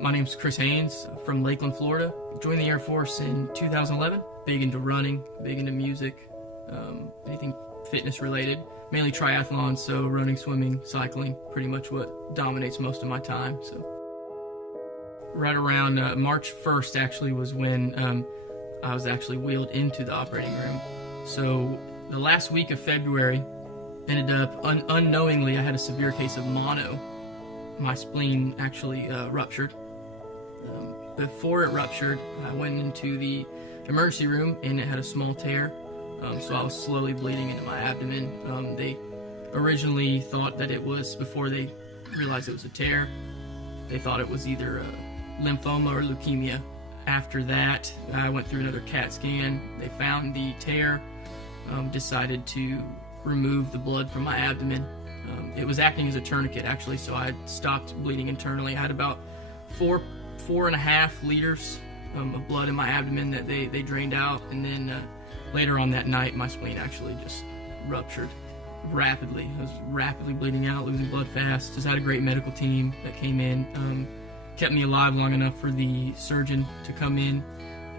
My name's Chris Haynes from Lakeland, Florida. Joined the Air Force in 2011. Big into running, big into music, anything fitness related. Mainly triathlon, so running, swimming, cycling, pretty much what dominates most of my time. So, right around March 1st actually was when I was actually wheeled into the operating room. So the last week of February, ended up unknowingly I had a severe case of mono. My spleen actually ruptured. Before it ruptured, I went into the emergency room and it had a small tear. So I was slowly bleeding into my abdomen. They originally thought that it was, before they realized it was a tear, they thought it was either lymphoma or leukemia. After that, I went through another CAT scan. They found the tear, decided to remove the blood from my abdomen. It was acting as a tourniquet actually, so I stopped bleeding internally. I had about 4.5 liters of blood in my abdomen that they drained out, and then later on that night my spleen actually just ruptured rapidly. I was rapidly bleeding out, losing blood fast. Just had a great medical team that came in, kept me alive long enough for the surgeon to come in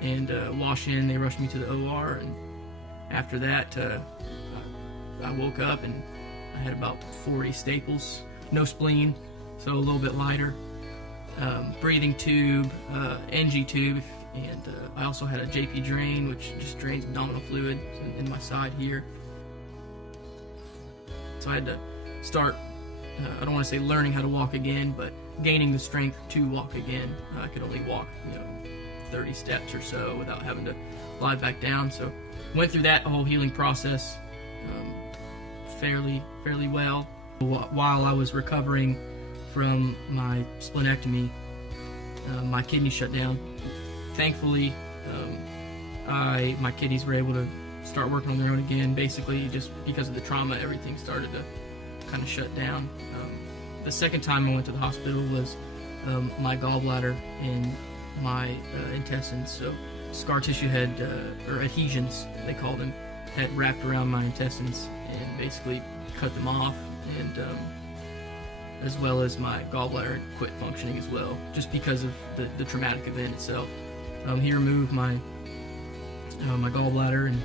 and wash in. They rushed me to the OR, and after that I woke up and I had about 40 staples, no spleen, so a little bit lighter, breathing tube, NG tube, and I also had a JP drain, which just drains abdominal fluid in my side here. So I had to start, I don't want to say learning how to walk again, but gaining the strength to walk again. I could only walk, 30 steps or so without having to lie back down. So went through that whole healing process fairly well. While I was recovering from my splenectomy, my kidney shut down. Thankfully, my kidneys were able to start working on their own again. Basically, just because of the trauma, everything started to kind of shut down. The second time I went to the hospital was my gallbladder and my intestines. So scar tissue had, or adhesions, they call them, had wrapped around my intestines and basically cut them off, and as well as my gallbladder quit functioning as well, just because of the traumatic event itself. He removed my gallbladder and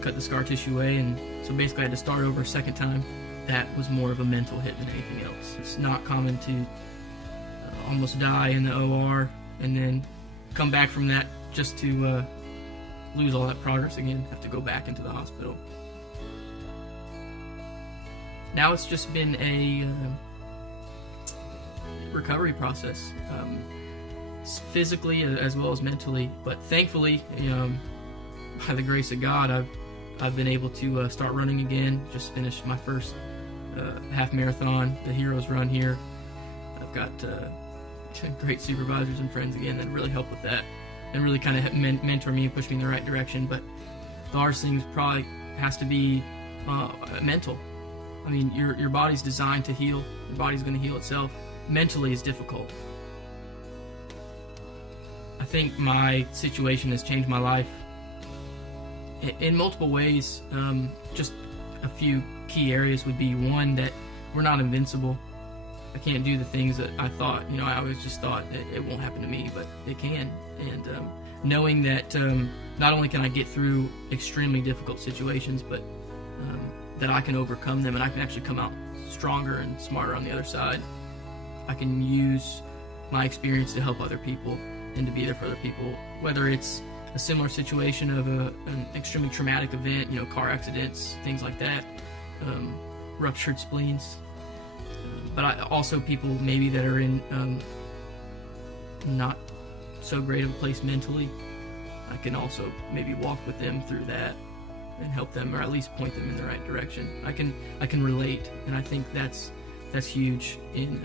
cut the scar tissue away, and so basically I had to start over a second time. That was more of a mental hit than anything else. It's not common to almost die in the OR and then come back from that just to lose all that progress again, have to go back into the hospital. Now it's just been a recovery process, physically as well as mentally. But thankfully, by the grace of God, I've been able to start running again. Just finished my first half marathon, the Heroes Run here. I've got great supervisors and friends again that really help with that and really kind of mentor me and push me in the right direction. But the hardest thing probably has to be mental. I mean, your body's designed to heal. Your body's going to heal itself. Mentally is difficult. I think my situation has changed my life in multiple ways. Just a few key areas would be, one, that we're not invincible. I can't do the things that I thought. I always just thought that it won't happen to me, but it can. And knowing that not only can I get through extremely difficult situations, but that I can overcome them and I can actually come out stronger and smarter on the other side. I can use my experience to help other people and to be there for other people, whether it's a similar situation of an extremely traumatic event, car accidents, things like that, ruptured spleens, but also people maybe that are in not so great of a place mentally. I can also maybe walk with them through that and help them, or at least point them in the right direction. I can relate, and I think that's huge in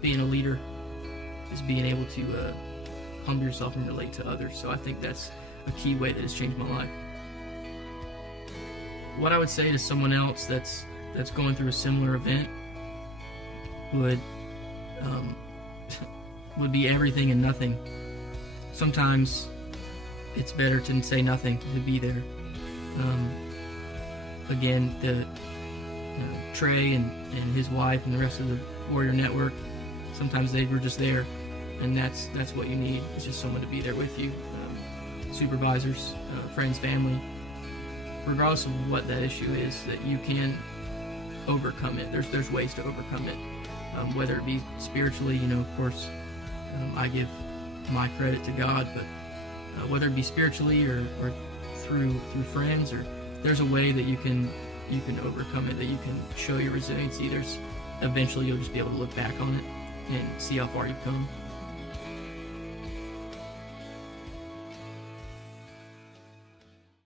being a leader, is being able to humble yourself and relate to others. So I think that's a key way that has changed my life. What I would say to someone else that's going through a similar event would be everything and nothing. Sometimes it's better to say nothing, to be there. Again, Trey and his wife and the rest of the Warrior Network, sometimes they were just there and that's what you need. It's just someone to be there with you, supervisors, friends, family, regardless of what that issue is, that you can overcome it. There's ways to overcome it, whether it be spiritually. Of course, I give my credit to God, but whether it be spiritually or through friends, or there's a way that you can overcome it, that you can show your resiliency. Eventually you'll just be able to look back on it and see how far you've come.